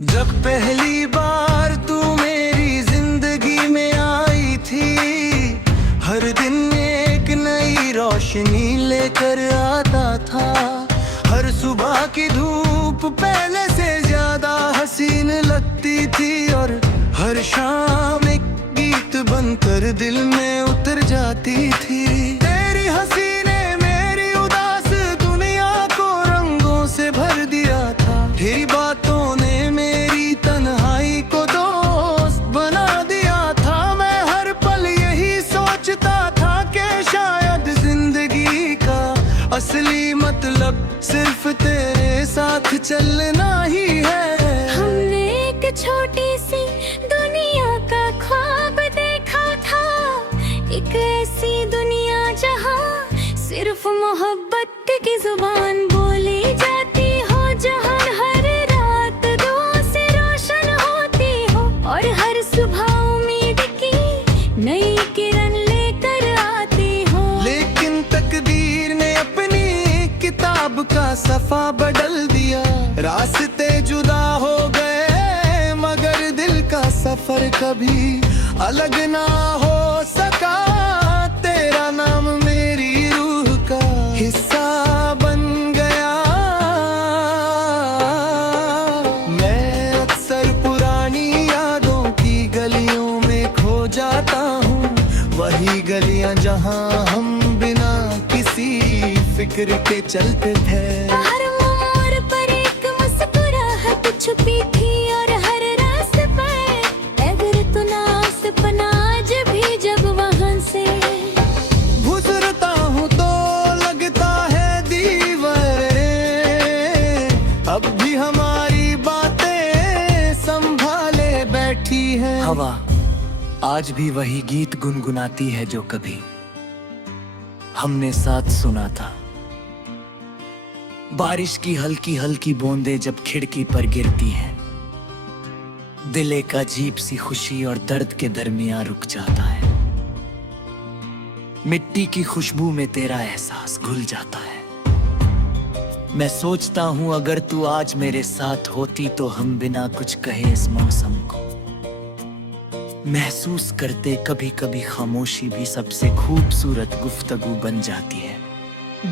जब पहली बार तू मेरी जिंदगी में आई थी, हर दिन एक नई रोशनी लेकर आता था। हर सुबह की धूप पहले से ज्यादा हसीन लगती थी, और हर शाम एक गीत बनकर दिल में उतर जाती थी। तेरी हंसी ने मेरी उदास दुनिया को रंगों से भर दिया था। तेरी बातों ने मेरी तन्हाई को दोस्त बना दिया था। मैं हर पल यही सोचता था कि शायद जिंदगी का असली मतलब सिर्फ तेरे साथ चलना ही है। हमने एक छोटी सी दुनिया का ख्वाब देखा था, एक ऐसी दुनिया जहाँ सिर्फ मोहब्बत की जुबान बोली जाती हो, जहाँ हर रात दुआ से रोशन होती हो, और हर सुबह उम्मीद की नई किरण लेकर आती हो। लेकिन तकदीर ने अपनी किताब का सफा बदल दिया। रास्ते जुदा हो गए मगर दिल का सफर कभी अलग ना हो सका। तेरा नाम मेरी रूह का हिस्सा बन गया। मैं अक्सर पुरानी यादों की गलियों में खो जाता हूँ, वही गलियाँ जहाँ हम बिना किसी फिक्र के चलते थे। हर मोड़ पर एक मुस्कुराहट छुपी थी, और हर रास्ते पर अगर तू नास पना आज भी जब वहाँ से गुजरता हूँ तो लगता है दीवारें अब भी हमारी बातें संभाले बैठी है। हवा आज भी वही गीत गुनगुनाती है जो कभी हमने साथ सुना था। बारिश की हल्की हल्की बूंदें जब खिड़की पर गिरती हैं, दिल एक अजीब सी खुशी और दर्द के दरमियान रुक जाता है। मिट्टी की खुशबू में तेरा एहसास घुल जाता है। मैं सोचता हूँ अगर तू आज मेरे साथ होती तो हम बिना कुछ कहे इस मौसम को महसूस करते। कभी कभी खामोशी भी सबसे खूबसूरत गुफ्तगू बन जाती है।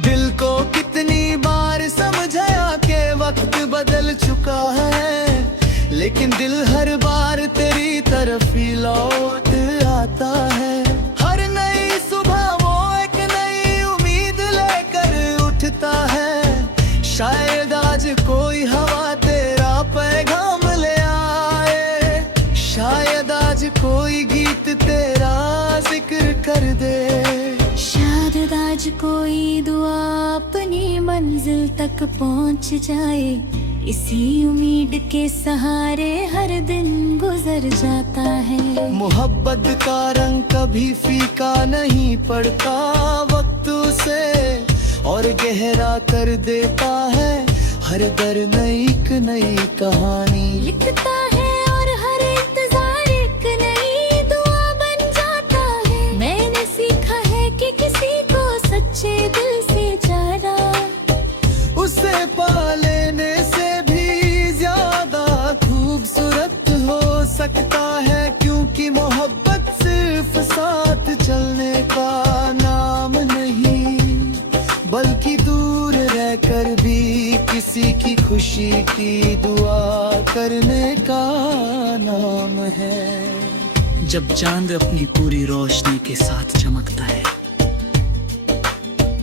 दिल को कितनी बार समझाया कि वक्त बदल चुका है, लेकिन दिल हर बार तेरी तरफ ही लौट आता है। हर नई सुबह वो एक नई उम्मीद लेकर उठता है। शायद आज कोई हवा तेरा पैगाम ले आए, शायद आज कोई गीत तेरा जिक्र कर दे, शायद आज कोई दुआ अपनी मंजिल तक पहुँच जाए। इसी उम्मीद के सहारे हर दिन गुजर जाता है। मोहब्बत का रंग कभी फीका नहीं पड़ता, वक्त उसे और गहरा कर देता है। हर दर्द एक नई कहानी लिखता है, और हर इंतजार एक नई दुआ बन जाता है। मैंने सीखा है कि किसी को सच्चे दिल से जाना उसे पा लेने से भी ज्यादा खूबसूरत हो सकता है, क्योंकि मोहब्बत सिर्फ साथ चलने का नाम नहीं, बल्कि दूर रहकर भी किसी की खुशी की दुआ करने का नाम है। जब चांद अपनी पूरी रोशनी के साथ चमकता है,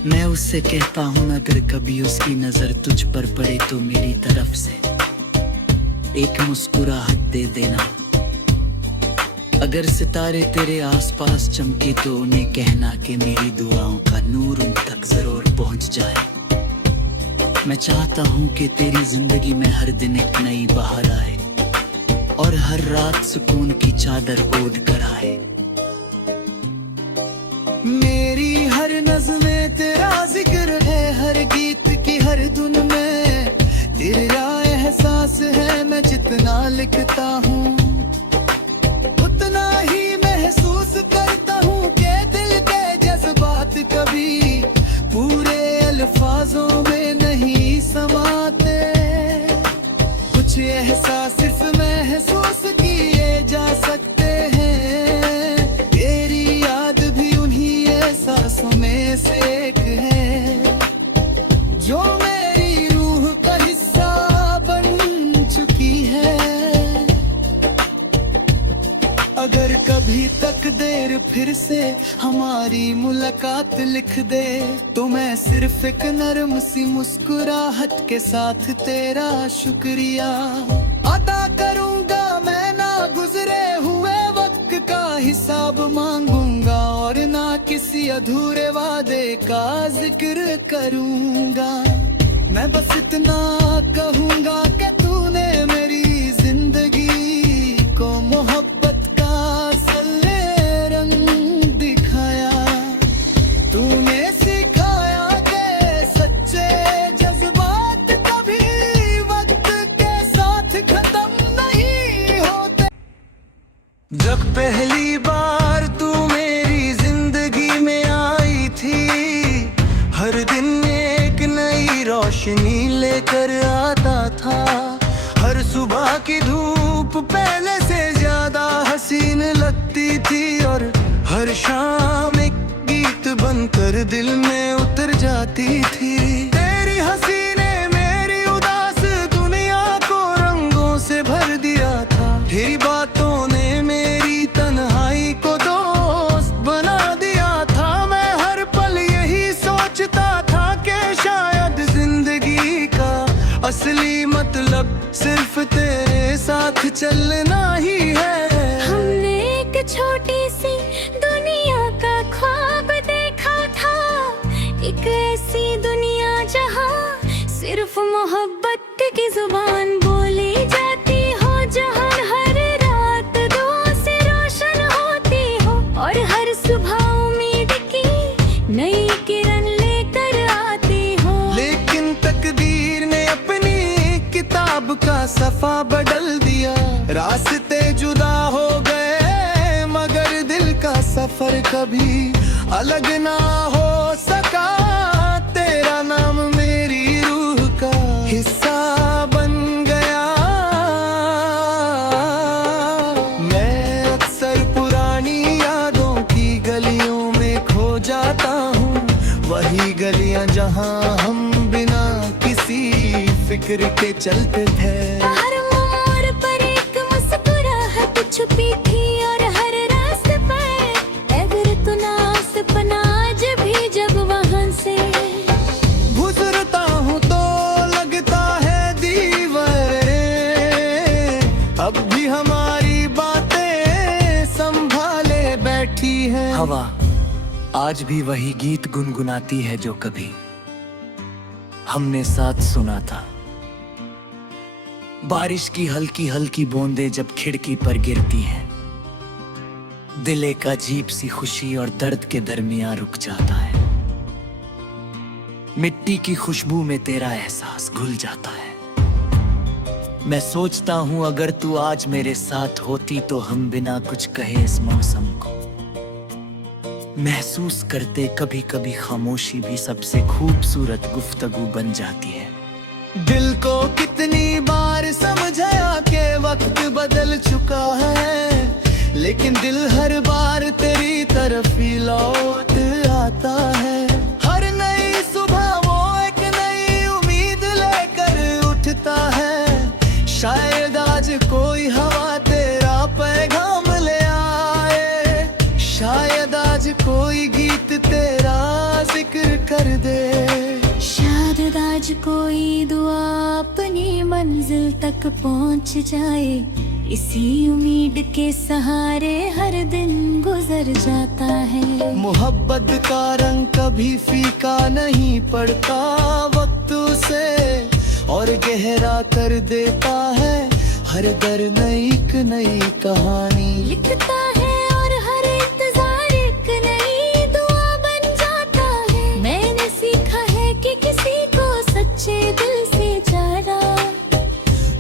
मैं उससे कहता हूँ अगर कभी उसकी नजर तुझ पर पड़े तो मेरी तरफ से एक मुस्कुराहट दे देना। अगर सितारे तेरे आसपास चमके तो उन्हें कहना कि मेरी दुआओं का नूर उन तक जरूर पहुंच जाए। मैं चाहता हूँ कि तेरी जिंदगी में हर दिन एक नई बहार आए, और हर रात सुकून की चादर ओढ़ कर आए। मेरी हर नज़्में तेरा जिक्र है, हर गीत की हर धुन में तेरा एहसास है। मैं जितना लिखता हूँ उतना ही महसूस करता हूँ कि दिल के जज्बात कभी पूरे अल्फाजों में नहीं समाते। कुछ कुछ एहसास सिर्फ महसूस किए जा सकते हैं। तेरी याद भी उन्हीं एहसासों में से एक है, जो मेरी रूह का हिस्सा बन चुकी है। अगर कभी तक देर फिर से हमारी मुलाकात लिख दे, तो मैं सिर्फ एक नरम सी मुस्कुराहट के साथ तेरा शुक्रिया अदा करूंगा। मैं ना गुजरे हुए वक्त का हिसाब मांगूंगा, और ना किसी अधूरे वादे का जिक्र करूंगा। मैं बस इतना कहूंगा कि तूने मेरी जिंदगी को मोहब्बत का असल रंग दिखाया। तूने सिखाया कि सच्चे जज्बात कभी वक्त के साथ खत्म नहीं होते। जब पहली बार तू मेरी जिंदगी में आई थी, हर दिन एक नई रोशनी लेकर आता था। हर सुबह की धूप पहले से ज्यादा हसीन लगती थी, और हर शाम एक गीत बनकर दिल में उतर जाती थी। तेरी हंसी ने मेरी उदास दुनिया को रंगों से भर दिया था। तेरी बातों ने मेरी तन्हाई को दोस्त बना दिया था। मैं हर पल यही सोचता था कि शायद जिंदगी का असली मतलब सिर्फ तेरे साथ चलना ही है। हमने एक छोटी सी दुनिया का ख्वाब देखा था, एक ऐसी दुनिया जहाँ सिर्फ मोहब्बत की जुबान बोली जाती हो, जहाँ हर रात दुआ से रोशन होती हो, और हर सुबह उम्मीद की नई किरण लेकर आती हो। लेकिन तकदीर ने अपनी किताब का सफा बदल दिया। रास्ते जुदा हो गए, मगर दिल का सफर कभी अलग ना हो सका। तेरा नाम मेरी रूह का हिस्सा बन गया। मैं अक्सर पुरानी यादों की गलियों में खो जाता हूँ, वही गलियां जहाँ हम बिना किसी फिक्र के चलते थे। हर मोड़ पर एक मुस्कुराहट छुपी थी, और हर रास्ते पर अगर तू नास पना आज भी जब वहाँ से गुजरता हूँ तो लगता है दीवारें अब भी हमारी बातें संभाले बैठी है। हवा आज भी वही गीत गुनगुनाती है जो कभी हमने साथ सुना था। बारिश की हल्की हल्की बूंदें जब खिड़की पर गिरती हैं, दिल एक अजीब सी खुशी और दर्द के दरमियान रुक जाता है। मिट्टी की खुशबू में तेरा एहसास घुल जाता है। मैं सोचता हूँ अगर तू आज मेरे साथ होती तो हम बिना कुछ कहे इस मौसम को महसूस करते। कभी कभी खामोशी भी सबसे खूबसूरत गुफ्तगू बन जाती है। दिल को कितनी बार समझाया कि वक्त बदल चुका है, लेकिन दिल हर बार तेरी तरफ ही लौट आता है। हर नई सुबह वो एक नई उम्मीद लेकर उठता है। शायद आज कोई हवा तेरा पैगाम ले आए, शायद आज कोई गीत तेरा जिक्र कर दे, शायद आज कोई दुआ अपनी मंजिल तक पहुंच जाए। इसी उम्मीद के सहारे हर दिन गुजर जाता है। मोहब्बत का रंग कभी फीका नहीं पड़ता, वक्त उसे और गहरा कर देता है। हर दर्द एक नई कहानी लिखता है, और हर इंतजार एक नई दुआ बन जाता है। मैंने सीखा है कि किसी को सच्चे दिल से जाना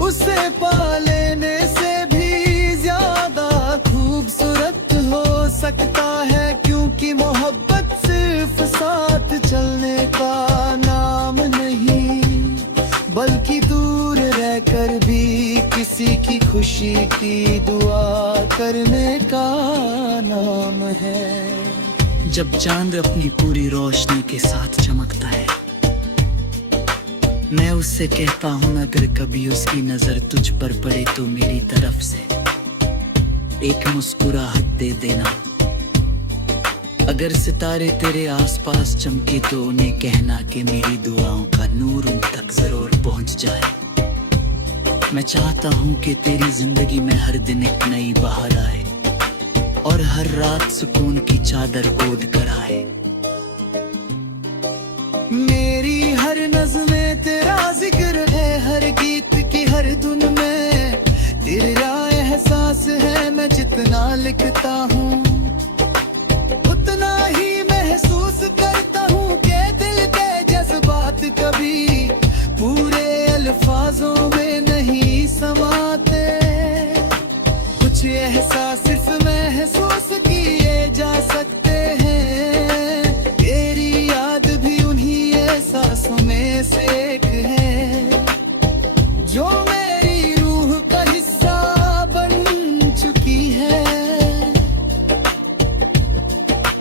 उसे पा लेने से भी ज्यादा खूबसूरत हो सकता है, क्योंकि मोहब्बत सिर्फ साथ चलने का नाम नहीं, बल्कि दूर रहकर भी किसी की खुशी की दुआ करने का नाम है। जब चांद अपनी पूरी रोशनी के साथ चमकता है, मैं उससे कहता हूँ अगर कभी उसकी नजर तुझ पर पड़े तो मेरी तरफ से एक मुस्कुराहट दे देना। अगर सितारे तेरे आसपास चमके तो उन्हें कहना कि मेरी दुआओं का नूर उन तक जरूर पहुंच जाए। मैं चाहता हूँ कि तेरी जिंदगी में हर दिन एक नई बहार आए और हर रात सुकून की चादर ओढ़ कर आए। मेरी हर नज़्म में तेरा जिक्र है, हर गीत की हर धुन में तेरा एहसास है। मैं जितना लिखता हूँ उतना ही महसूस करता हूँ कि दिल के जज्बात कभी पूरे अल्फाजों में नहीं समाते। कुछ एहसास सिर्फ महसूस किए जा सकते हैं। तेरी याद भी उन्हीं एहसासों में से एक है जो मेरी रूह का हिस्सा बन चुकी है।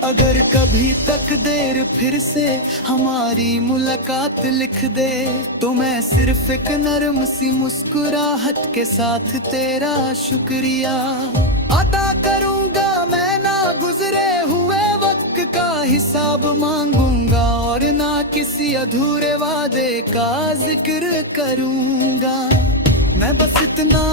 अगर कभी तक देर फिर से हमारी मुलाकात लिख दे तो मैं सिर्फ एक नरम सी मुस्कुराहट के साथ तेरा शुक्रिया अदा करूंगा। मैं ना गुजरे हुए वक्त का हिसाब मांगूंगा और ना किसी अधूरे वादे का जिक्र करूंगा। मैं बस इतना